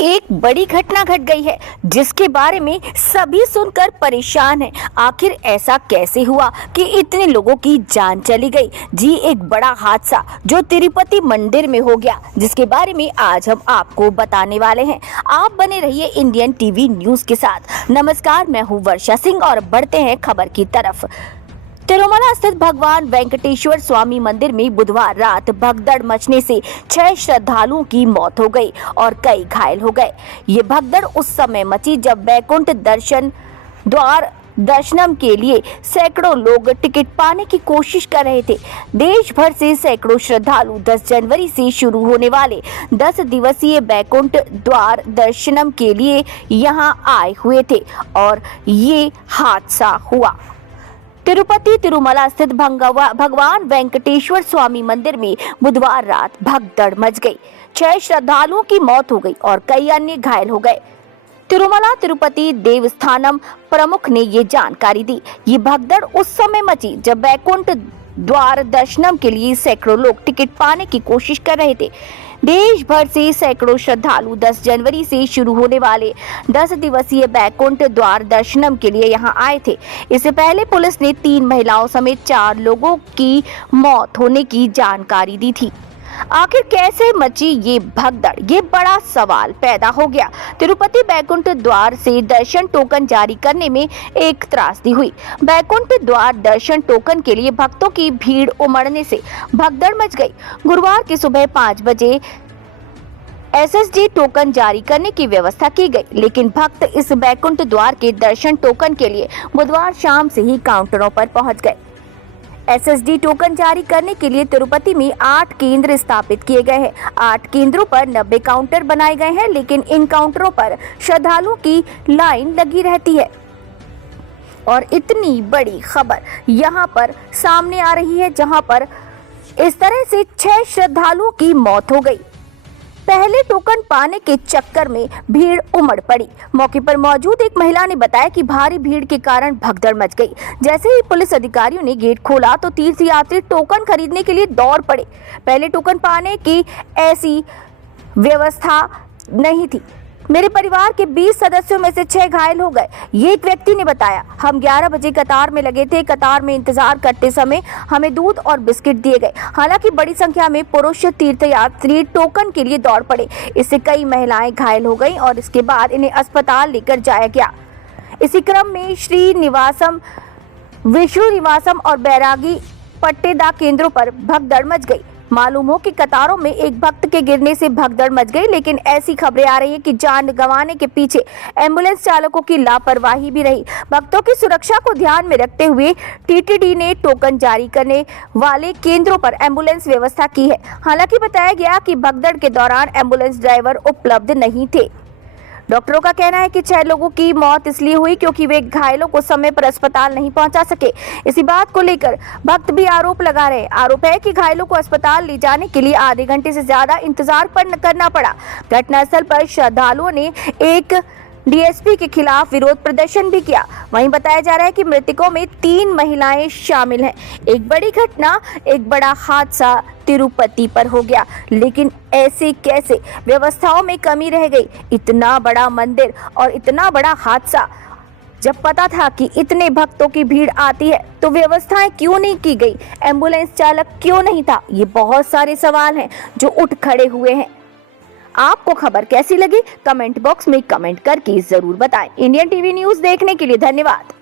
एक बड़ी घटना घट गई है जिसके बारे में सभी सुनकर परेशान हैं। आखिर ऐसा कैसे हुआ कि इतने लोगों की जान चली गई। जी, एक बड़ा हादसा जो तिरुपति मंदिर में हो गया, जिसके बारे में आज हम आपको बताने वाले हैं। आप बने रहिए इंडियन टीवी न्यूज के साथ। नमस्कार, मैं हूँ वर्षा सिंह और बढ़ते हैं खबर की तरफ। तिरुमला स्थित भगवान वेंकटेश्वर स्वामी मंदिर में बुधवार रात भगदड़ मचने से 6 श्रद्धालुओं की मौत हो गई और कई घायल हो गए। ये भगदड़ उस समय मची जब वैकुंठ दर्शन द्वार दर्शनम के लिए सैकड़ों लोग टिकट पाने की कोशिश कर रहे थे। देश भर से सैकड़ों श्रद्धालु 10 जनवरी से शुरू होने वाले 10 दिवसीय वैकुंठ द्वार दर्शनम के लिए यहां आए हुए थे और ये हादसा हुआ। तिरुपति तिरुमला स्थित भगवान वेंकटेश्वर स्वामी मंदिर में बुधवार रात भगदड़ मच गई। 6 श्रद्धालुओं की मौत हो गई और कई अन्य घायल हो गए। तिरुमला तिरुपति देवस्थानम प्रमुख ने ये जानकारी दी। ये भगदड़ उस समय मची जब वैकुंठ द्वार दर्शनम के लिए सैकड़ों लोग टिकट पाने की कोशिश कर रहे थे। देश भर से सैकड़ों श्रद्धालु 10 जनवरी से शुरू होने वाले 10 दिवसीय वैकुंठ द्वार दर्शनम के लिए यहां आए थे। इससे पहले पुलिस ने 3 महिलाओं समेत 4 लोगों की मौत होने की जानकारी दी थी। आखिर कैसे मची ये भगदड़, ये बड़ा सवाल पैदा हो गया। तिरुपति वैकुंठ द्वार से दर्शन टोकन जारी करने में एक त्रासदी हुई। वैकुंठ द्वार दर्शन टोकन के लिए भक्तों की भीड़ उमड़ने से भगदड़ मच गई। गुरुवार की सुबह 5 बजे एसएसडी टोकन जारी करने की व्यवस्था की गई, लेकिन भक्त इस वैकुंठ द्वार के दर्शन टोकन के लिए बुधवार शाम से ही काउंटरों पर पहुंच गए। एसएसडी टोकन जारी करने के लिए तिरुपति में 8 केंद्र स्थापित किए गए हैं। 8 केंद्रों पर 90 काउंटर बनाए गए हैं, लेकिन इन काउंटरों पर श्रद्धालुओं की लाइन लगी रहती है। और इतनी बड़ी खबर यहां पर सामने आ रही है, जहां पर इस तरह से 6 श्रद्धालुओं की मौत हो गई। पहले टोकन पाने के चक्कर में भीड़ उमड़ पड़ी। मौके पर मौजूद एक महिला ने बताया कि भारी भीड़ के कारण भगदड़ मच गई। जैसे ही पुलिस अधिकारियों ने गेट खोला तो तीर्थयात्री टोकन खरीदने के लिए दौड़ पड़े। पहले टोकन पाने की ऐसी व्यवस्था नहीं थी। मेरे परिवार के 20 सदस्यों में से 6 घायल हो गए, ये एक व्यक्ति ने बताया। हम 11 बजे कतार में लगे थे। कतार में इंतजार करते समय हमें दूध और बिस्किट दिए गए। हालांकि बड़ी संख्या में पुरुष तीर्थयात्री टोकन के लिए दौड़ पड़े। इससे कई महिलाएं घायल हो गईं और इसके बाद इन्हें अस्पताल लेकर जाया गया। इसी क्रम में श्री निवासम, विष्णु निवासम और बैरागी पट्टेदा केंद्रों पर भगदड़ मच गई। मालूम हो कि कतारों में एक भक्त के गिरने से भगदड़ मच गई, लेकिन ऐसी खबरें आ रही है कि जान गंवाने के पीछे एम्बुलेंस चालकों की लापरवाही भी रही। भक्तों की सुरक्षा को ध्यान में रखते हुए टीटीडी ने टोकन जारी करने वाले केंद्रों पर एम्बुलेंस व्यवस्था की है। हालांकि बताया गया कि भगदड़ के दौरान एम्बुलेंस ड्राइवर उपलब्ध नहीं थे। डॉक्टरों का कहना है कि 6 लोगों की मौत इसलिए हुई क्योंकि वे घायलों को समय पर अस्पताल नहीं पहुंचा सके। इसी बात को लेकर भक्त भी आरोप लगा रहे। आरोप है कि घायलों को अस्पताल ले जाने के लिए आधे घंटे से ज्यादा इंतजार करना पड़ा। घटनास्थल पर श्रद्धालुओं ने एक डीएसपी के खिलाफ विरोध प्रदर्शन भी किया। वहीं बताया जा रहा है कि मृतकों में 3 महिलाएं शामिल हैं। एक बड़ी घटना, एक बड़ा हादसा तिरुपति पर हो गया, लेकिन ऐसे कैसे व्यवस्थाओं में कमी रह गई। इतना बड़ा मंदिर और इतना बड़ा हादसा। जब पता था कि इतने भक्तों की भीड़ आती है तो व्यवस्थाएं क्यों नहीं की गई, एम्बुलेंस चालक क्यों नहीं था। ये बहुत सारे सवाल हैं जो उठ खड़े हुए हैं। आपको खबर कैसी लगी, कमेंट बॉक्स में कमेंट करके जरूर बताएं। इंडियन टीवी न्यूज देखने के लिए धन्यवाद।